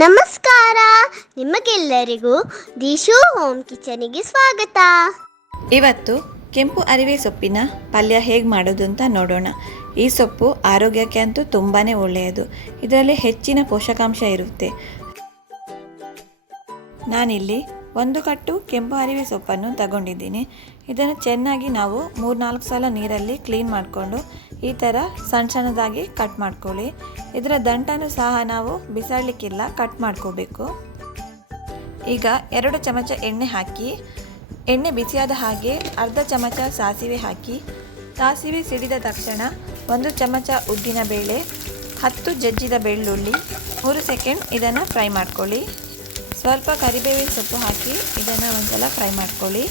ನಮಸ್ಕಾರ, ನಿಮಗೆಲ್ಲರಿಗೂ ದಿಶು ಹೋಮ್ ಕಿಚನಿಗೆ ಸ್ವಾಗತ. ಇವತ್ತು ಕೆಂಪು ಅರಿವೆ ಸೊಪ್ಪಿನ ಪಲ್ಯ ಹೇಗೆ ಮಾಡೋದು ಅಂತ ನೋಡೋಣ. ಈ ಸೊಪ್ಪು ಆರೋಗ್ಯಕ್ಕೆ ಅಂತೂ ತುಂಬಾ ಒಳ್ಳೆಯದು. ಇದರಲ್ಲಿ ಹೆಚ್ಚಿನ ಪೋಷಕಾಂಶ ಇರುತ್ತೆ. ನಾನಿಲ್ಲಿ 1 ಕಟ್ಟು ಕೆಂಪು ಅರಿವೆ ಸೊಪ್ಪನ್ನು ತಗೊಂಡಿದ್ದೀನಿ. ಇದನ್ನು ಚೆನ್ನಾಗಿ ನಾವು 3-4 ಸಲ ನೀರಲ್ಲಿ ಕ್ಲೀನ್ ಮಾಡಿಕೊಂಡು ಈ ಥರ ಸಣ್ಣ ಸಣ್ಣದಾಗಿ ಕಟ್ ಮಾಡ್ಕೊಳ್ಳಿ. ಇದರ ದಂಟನ್ನು ಸಹ ನಾವು ಬಿಸಾಡಲಿಕ್ಕಿಲ್ಲ, ಕಟ್ ಮಾಡ್ಕೋಬೇಕು. ಈಗ 2 ಚಮಚ ಎಣ್ಣೆ ಹಾಕಿ, ಎಣ್ಣೆ ಬಿಸಿಯಾದ ಹಾಗೆ ಅರ್ಧ ಚಮಚ ಸಾಸಿವೆ ಹಾಕಿ, ಸಾಸಿವೆ ಸಿಡಿದ ತಕ್ಷಣ 1 ಚಮಚ ಉದ್ದಿನ ಬೇಳೆ, 10 ಜಜ್ಜಿದ ಬೆಳ್ಳುಳ್ಳಿ, 3 ಸೆಕೆಂಡ್ ಇದನ್ನು ಫ್ರೈ ಮಾಡ್ಕೊಳ್ಳಿ. ಸ್ವಲ್ಪ ಕರಿಬೇವಿನ ಸೊಪ್ಪು ಹಾಕಿ ಇದನ್ನು ಒಂದ್ಸಲ ಫ್ರೈ ಮಾಡ್ಕೊಳ್ಳಿ.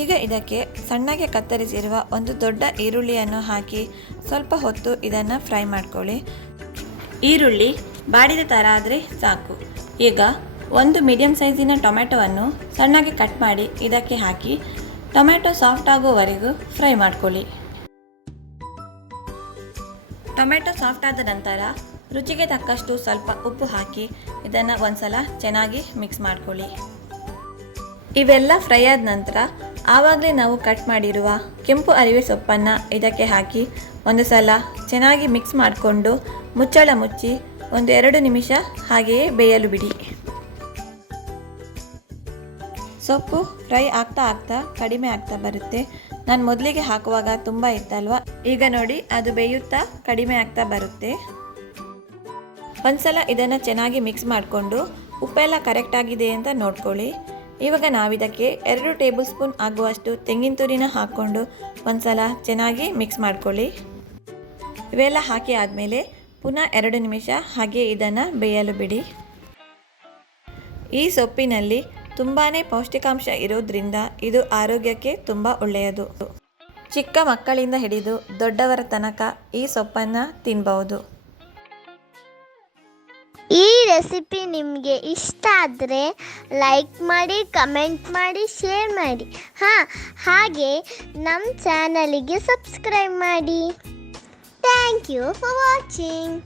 ಈಗ ಇದಕ್ಕೆ ಸಣ್ಣಗೆ ಕತ್ತರಿಸಿರುವ 1 ದೊಡ್ಡ ಈರುಳ್ಳಿಯನ್ನು ಹಾಕಿ ಸ್ವಲ್ಪ ಹೊತ್ತು ಇದನ್ನು ಫ್ರೈ ಮಾಡ್ಕೊಳ್ಳಿ. ಈರುಳ್ಳಿ ಬಾಡಿದ ಥರ ಆದರೆ ಸಾಕು. ಈಗ 1 ಮೀಡಿಯಂ ಸೈಜಿನ ಟೊಮೆಟೊವನ್ನು ಸಣ್ಣಗೆ ಕಟ್ ಮಾಡಿ ಇದಕ್ಕೆ ಹಾಕಿ ಟೊಮೆಟೊ ಸಾಫ್ಟ್ ಆಗುವವರೆಗೂ ಫ್ರೈ ಮಾಡ್ಕೊಳ್ಳಿ. ಟೊಮೆಟೊ ಸಾಫ್ಟ್ ಆದ ನಂತರ ರುಚಿಗೆ ತಕ್ಕಷ್ಟು ಸ್ವಲ್ಪ ಉಪ್ಪು ಹಾಕಿ ಇದನ್ನು ಒಂದ್ಸಲ ಚೆನ್ನಾಗಿ ಮಿಕ್ಸ್ ಮಾಡ್ಕೊಳ್ಳಿ. ಇವೆಲ್ಲ ಫ್ರೈ ಆದ ನಂತರ ಆವಾಗಲೇ ನಾವು ಕಟ್ ಮಾಡಿರುವ ಕೆಂಪು ಅರಿವೆ ಸೊಪ್ಪನ್ನು ಇದಕ್ಕೆ ಹಾಕಿ ಒಂದು ಸಲ ಚೆನ್ನಾಗಿ ಮಿಕ್ಸ್ ಮಾಡಿಕೊಂಡು ಮುಚ್ಚಳ ಮುಚ್ಚಿ 1-2 ನಿಮಿಷ ಹಾಗೆಯೇ ಬೇಯಲು ಬಿಡಿ. ಸೊಪ್ಪು ಫ್ರೈ ಆಗ್ತಾ ಆಗ್ತಾ ಕಡಿಮೆ ಆಗ್ತಾ ಬರುತ್ತೆ. ನಾನು ಮೊದಲಿಗೆ ಹಾಕುವಾಗ ತುಂಬ ಇತ್ತಲ್ವ, ಈಗ ನೋಡಿ ಅದು ಬೇಯುತ್ತಾ ಕಡಿಮೆ ಆಗ್ತಾ ಬರುತ್ತೆ. ಒಂದ್ಸಲ ಇದನ್ನು ಚೆನ್ನಾಗಿ ಮಿಕ್ಸ್ ಮಾಡಿಕೊಂಡು ಉಪ್ಪೆಲ್ಲ ಕರೆಕ್ಟಾಗಿದೆ ಅಂತ ನೋಡ್ಕೊಳ್ಳಿ. ಇವಾಗ ನಾವಿದಕ್ಕೆ 2 ಟೇಬಲ್ ಸ್ಪೂನ್ ಆಗುವಷ್ಟು ತೆಂಗಿನ ತುರಿನ ಹಾಕ್ಕೊಂಡು ಒಂದ್ಸಲ ಚೆನ್ನಾಗಿ ಮಿಕ್ಸ್ ಮಾಡ್ಕೊಳ್ಳಿ. ಇವೆಲ್ಲ ಹಾಕಿ ಆದಮೇಲೆ ಪುನಃ 2 ನಿಮಿಷ ಹಾಗೆ ಇದನ್ನು ಬೇಯಲು ಬಿಡಿ. ಈ ಸೊಪ್ಪಿನಲ್ಲಿ ತುಂಬಾ ಪೌಷ್ಟಿಕಾಂಶ ಇರೋದ್ರಿಂದ ಇದು ಆರೋಗ್ಯಕ್ಕೆ ತುಂಬ ಒಳ್ಳೆಯದು. ಚಿಕ್ಕ ಮಕ್ಕಳಿಂದ ಹಿಡಿದು ದೊಡ್ಡವರ ತನಕ ಈ ಸೊಪ್ಪನ್ನು ತಿನ್ಬಹುದು. ಈ ರೆಸಿಪಿ ನಿಮಗೆ ಇಷ್ಟ ಆದರೆ ಲೈಕ್ ಮಾಡಿ, ಕಮೆಂಟ್ ಮಾಡಿ, ಶೇರ್ ಮಾಡಿ. ಹಾಗೆ ನಮ್ಮ ಚಾನಲಿಗೆ ಸಬ್ಸ್ಕ್ರೈಬ್ ಮಾಡಿ. Thank you for watching.